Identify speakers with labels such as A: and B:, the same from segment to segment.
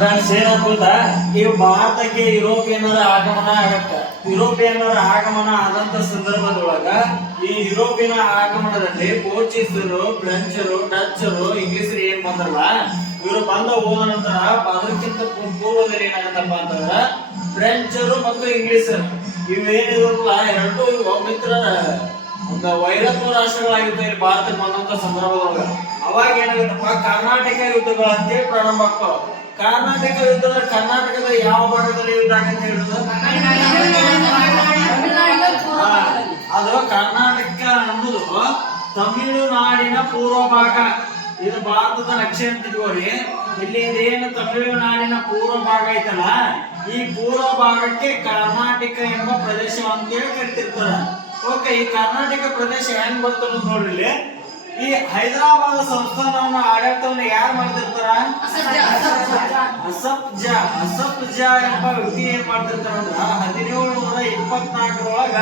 A: Friends ಏನಪ್ಪ ಈ ಭಾರತಕ್ಕೆ ಯುರೋಪಿಯನ್ನರ ಆಗಮನ ಆಗತ್ತೆ. ಯುರೋಪಿಯನ್ನರ ಆಗಮನ ಆದಂತ ಸಂದರ್ಭದೊಳಗ ಈ ಯುರೋಪಿನ ಆಗಮನದಲ್ಲಿ ಪೋರ್ಚುಗೀಸರು, ಫ್ರೆಂಚರು, ಡಚ್ಚರು, ಇಂಗ್ಲಿಷರು ಏನ್ ಬಂದ್ರಲ್ಲ, ಇವರು ಬಂದ ಹೋದ ನಂತರ ಅದಕ್ಕಿಂತ ಪೂರ್ವದಲ್ಲಿ ಏನಾಗತ್ತಪ್ಪ ಅಂತಂದ್ರ ಫ್ರೆಂಚರು ಮತ್ತು ಇಂಗ್ಲಿಷರು. ಇವೇನಿದ್ರಲ್ಲ, ಎರಡು ಮಿತ್ರ, ಒಂದು ವೈರತ್ವ ರಾಷ್ಟ್ರಗಳಾಗಿರ್ತವೆ ಇಲ್ಲಿ ಭಾರತಕ್ಕೆ ಬಂದಂತ ಸಂದರ್ಭದೊಳಗ. ಅವಾಗ ಏನಾಗುತ್ತಪ್ಪ ಕರ್ನಾಟಕ ಯುದ್ಧಗಳು ಅಂತೇಳಿ ಪ್ರಾರಂಭ ಆಗ್ತಾವ. ಕರ್ನಾಟಕ ಯುದ್ಧದ ಕರ್ನಾಟಕದ ಯಾವ ಭಾಗದಲ್ಲಿ ಯುದ್ಧ ಆಗಂತ ಹೇಳುದು? ಅದು ಕರ್ನಾಟಕ ಅನ್ನೋದು ತಮಿಳುನಾಡಿನ ಪೂರ್ವ ಭಾಗ ಇದು ಭಾರತದ ನಕ್ಷೆ ಅಂತ ಇಟ್ಕೋರಿ ಇಲ್ಲಿ ಇದೇನು ತಮಿಳುನಾಡಿನ ಪೂರ್ವ ಭಾಗ ಐತಲ್ಲ? ಈ ಪೂರ್ವ ಭಾಗಕ್ಕೆ ಕರ್ನಾಟಕ ಎಂಬ ಪ್ರದೇಶ ಅಂತೇಳಿ ಕರಿತಿರ್ತಾರ. ಓಕೆ ಈ ಕರ್ನಾಟಕ ಪ್ರದೇಶ ಹೆಂಗ್ ಬರ್ತದ ನೋಡ್ರಿ ಈ ಹೈದರಾಬಾದ್ ಸಂಸ್ಥಾನವನ್ನ ಆಡಳಿತವನ್ನ ಯಾರು ಮಾಡ್ತಿರ್ತಾರ? ಅಸಫ್ ಜಾ ಅಸಫ್ ಜಾ ಎಂಬ ವ್ಯಕ್ತಿ ಏನ್ ಮಾಡ್ತಿರ್ತಾರಂದ್ರ ಹದಿನೇಳು ನೂರ ಇಪ್ಪತ್ನಾಲ್ಕರೊಳಗ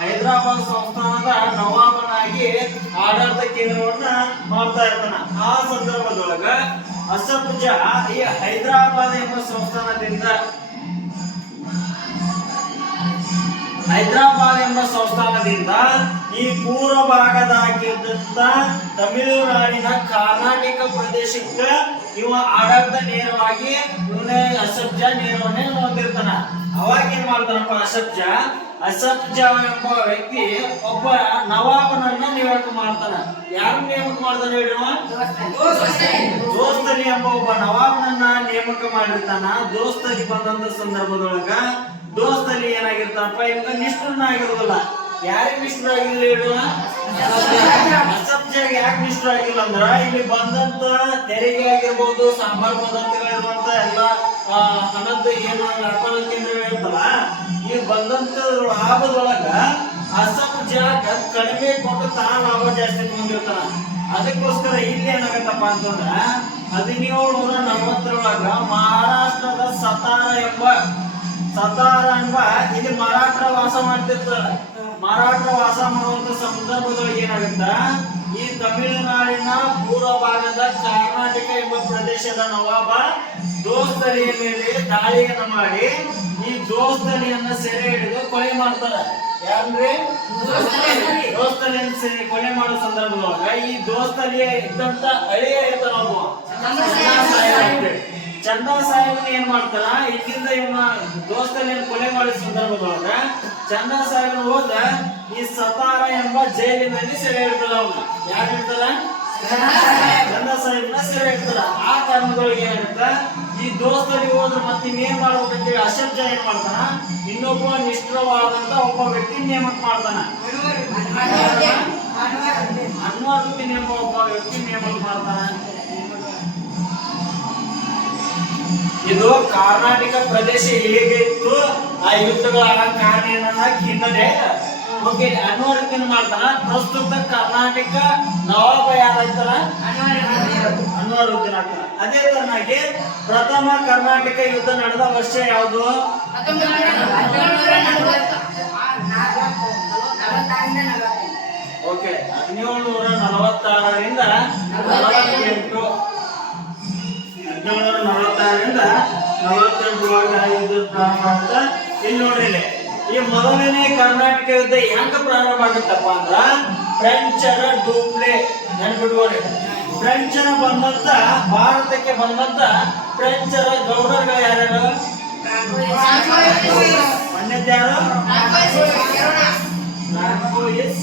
A: ಹೈದರಾಬಾದ್ ಸಂಸ್ಥಾನದ ನವಾಬನಾಗಿ ಆಡಳಿತ ಕೇಂದ್ರವನ್ನ ಮಾಡ್ತಾ ಇರ್ತಾನ. ಆ ಸಂದರ್ಭದೊಳಗ ಅಸಫ್ ಜಾ ಈ ಹೈದರಾಬಾದ್ ಎಂಬ ಸಂಸ್ಥಾನದಿಂದ ಹೈದರಾಬಾದ್ ಎಂಬ ಸಂಸ್ಥಾನದಿಂದ ಈ ಪೂರ್ವ ಭಾಗದಾಗಿದ್ದಂತ ತಮಿಳುನಾಡಿನ ಕರ್ನಾಟಕ ಪ್ರದೇಶಕ್ಕೆ ಇವ ಆಡಳಿತ ನೇರವಾಗಿ ಇವನೇ ಅಸಬ್ಜ ನೇರವನ್ನೇ ಹೊಂದಿರ್ತಾನ. ಅವಾಗ ಏನ್ ಮಾಡ್ತಾನಪ್ಪ ಅಸಬ್ಜ ಅಸಬ್ಜ ಎಂಬ ವ್ಯಕ್ತಿ ಒಬ್ಬ ನವಾಬನನ್ನ ನೇಮಕ ಮಾಡ್ತಾನ. ಯಾರು ನೇಮಕ ಮಾಡ್ತಾನೆ ಹೇಳಿ? ಇವ? ದೋಸ್ತಲಿ ಎಂಬ ಒಬ್ಬ ನವಾಬನನ್ನ ನೇಮಕ ಮಾಡಿರ್ತಾನ. ದೋಸ್ತಲಿ ಬಂದಂತ ಸಂದರ್ಭದೊಳಗ ದೋಸ್ತಲಿ ಏನಾಗಿರ್ತಾನಪ್ಪ? ಇವಾಗ ನಿಷ್ಠುರನಾಗಿರೋದಿಲ್ಲ ಯಾರಿಗೆ ನಿಷ್ಠುರಾಗಿಲ್ಲ ಹೇಳುವ ಅಸಬ್ಜಾಗ ಯಾಕೆ ಆಗಿಲ್ಲ ಅಂದ್ರ, ಇಲ್ಲಿ ಬಂದಂತ ತೆರಿಗೆ ಆಗಿರ್ಬೋದು, ಸಾಂಬಾರ್ ಪದಾರ್ಥಗಳಿರುವಂತ ಎಲ್ಲ ಹಣದ ಏನು ವ್ಯಾಪಾರ ಕೇಂದ್ರಗಳು ಈ ಬಂದಂತ ಲಾಭದೊಳಗ ಅಸಬ್ಜಾಗ ಕಡಿಮೆ ಕೊಟ್ಟು ತಾ ಲಾಭ ಜಾಸ್ತಿ ತಗೊಂಡಿರ್ತಾನ ಅದಕ್ಕೋಸ್ಕರ ಇಲ್ಲಿ ಏನಾಗತ್ತಪ್ಪ ಅಂತಂದ್ರ, ಹದಿನೇಳು ನೂರ ನಲವತ್ತರೊಳಗ ಮಹಾರಾಷ್ಟ್ರದ ಸತಾರ ಎಂಬ ಸತಾರ ಎಂಬ ಇಲ್ಲಿ ಮರಾಠರ ವಾಸ ಮಾಡ್ತಿರ್ತಾರ. ಮರಾಠರ ವಾಸ ಮಾಡುವಂತ ಸಂದರ್ಭದೊಳಗೆ ಏನಾಗುತ್ತ? ಈ ತಮಿಳುನಾಡಿನ ಪೂರ್ವ ಭಾಗದ ಕರ್ನಾಟಕ ಎಂಬ ಪ್ರದೇಶದ ನವಾಬ ದೋಸ್ತಲಿಯ ಮೇಲೆ ದಾಳಿಯನ್ನ ಮಾಡಿ ಈ ದೋಸ್ತಲಿಯನ್ನ ಸೆರೆ ಹಿಡಿದು ಕೊಲೆ ಮಾಡ್ತಾರೆ. ಯಾಕಂದ್ರೆ ದೋಸ್ತಲಿಯನ್ನ ಸೆರೆ, ಕೊಲೆ ಮಾಡೋ ಸಂದರ್ಭದೊಳಗ ಈ ದೋಸ್ತಲಿಯ ಇದ್ದಂತ ಚಂದಾ ಸಾಹೇಬ್ ಅಂತೇಳಿ. ಚಂದಾ ಸಾಹೇಬ್ನ ಏನ್ ಮಾಡ್ತಾನ? ಇಲ್ಲಿಂದ ಇವನ ದೋಸ್ತಲ್ಲಿ ಕೊಲೆ ಮಾಡಿದ ಸಂದರ್ಭದೊಳಗ ಚಂದಾ ಸಾಹೇಬ್ ಹೋದ ಈ ಸತಾರ ಎಂಬ ಜೈಲಿನಲ್ಲಿ ಸೆರೆ ಹಿಡ್ತಾರ ಅವನ. ಯಾರು ಹಿಡ್ತಾರ ಚಂದಾ ಸಾಹೇಬ್ನ ಸೆರೆ ಹಿಡ್ತಾರ ಆ ಕಾರಣದೊಳಗೆ ಏನಾಗುತ್ತ? ಈ ದೋಸ್ತಲ್ಲಿ ಹೋದ್ರೆ ಮತ್ತೆ ಇನ್ನೇನ್ ಮಾಡ್ಬೇಕಂತೇಳಿ ಅಶಬ್ಜ ಏನ್ ಮಾಡ್ತಾನ? ಇನ್ನೊಬ್ಬ ನಿಷ್ಠವಾದಂತ ಒಬ್ಬ ವ್ಯಕ್ತಿ ನೇಮಕ ಮಾಡ್ತಾನ. ಅನ್ವರುದ್ದೀನ್ ಎಂಬ ಒಬ್ಬ ವ್ಯಕ್ತಿ ನೇಮಕ ಮಾಡ್ತಾನ. ಇದು ಕರ್ನಾಟಕ ಪ್ರದೇಶ ಹೇಗೆ ಇತ್ತು? ಆ ಯುದ್ಧಗಳ ಕಾರಣ ಏನನ್ನ ಹಿನ್ನೆಲೆ? ಓಕೆ ಮಾಡ್ತಾನ. ಪ್ರಸ್ತುತ ಕರ್ನಾಟಕ ನವಾಬ ಯಾರಾಗ್ತಾರ? ಅನ್ವರುದ್ದೀನ್ ಆಗ್ತಾನ ಅದೇ ತರನಾಗಿ ಪ್ರಥಮ ಕರ್ನಾಟಕ ಯುದ್ಧ ನಡೆದ ವರ್ಷ ಯಾವುದು? ಓಕೆ ಹದಿನೇಳು ನೂರ ನಲವತ್ತಾರರಿಂದ ನಲವತ್ತೆಂಟು ಇದು ಪ್ರಾರಂಭ ಅಂತ. ಇಲ್ಲಿ ನೋಡ್ರಿ. ಈ ಮೊದಲನೇ ಕರ್ನಾಟಕ ಯುದ್ಧ ಹೆಂಗ ಪ್ರಾರಂಭ ಆಗುತ್ತಪ್ಪ ಅಂದ್ರ ಫ್ರೆಂಚರ ಡೂಪ್ಲೆ ನೆನ್ಪಿಟ್ಕೋರಿ ಫ್ರೆಂಚರ ಬಂದಂತ ಭಾರತಕ್ಕೆ ಬಂದಂತ ಫ್ರೆಂಚರ ಗೌಡರ್ಗಳು ಯಾರ್ಯಾರು? ಮೊನ್ನೆದ್ ಯಾರು? ಫ್ರಾಂಕೋಯಿಸ್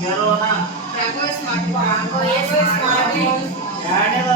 A: ಕೆರೋನಾ ಎರಡನೇದ